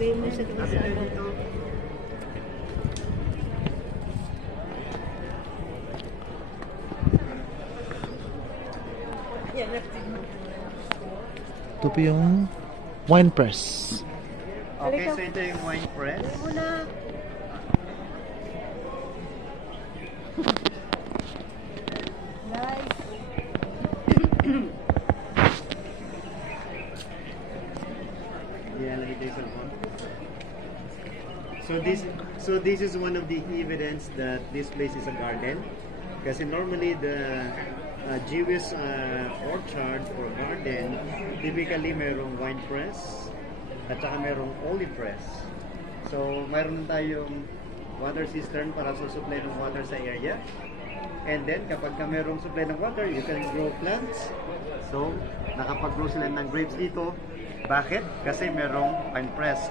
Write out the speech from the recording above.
Famous at Lazada. Ito po yung wine press. Okay, so ito yung wine press. Yeah, like this one. So this is one of the evidence that this place is a garden. Kasi normally the Jewish orchard or garden, typically merong wine press at saka merong olive press. So mayroon tayong water cistern para susupply ng water sa area. And then kapag ka merong supply ng water, you can grow plants. So nakapag-grow sila ng grapes dito. Bakit? Kasi merong wine press.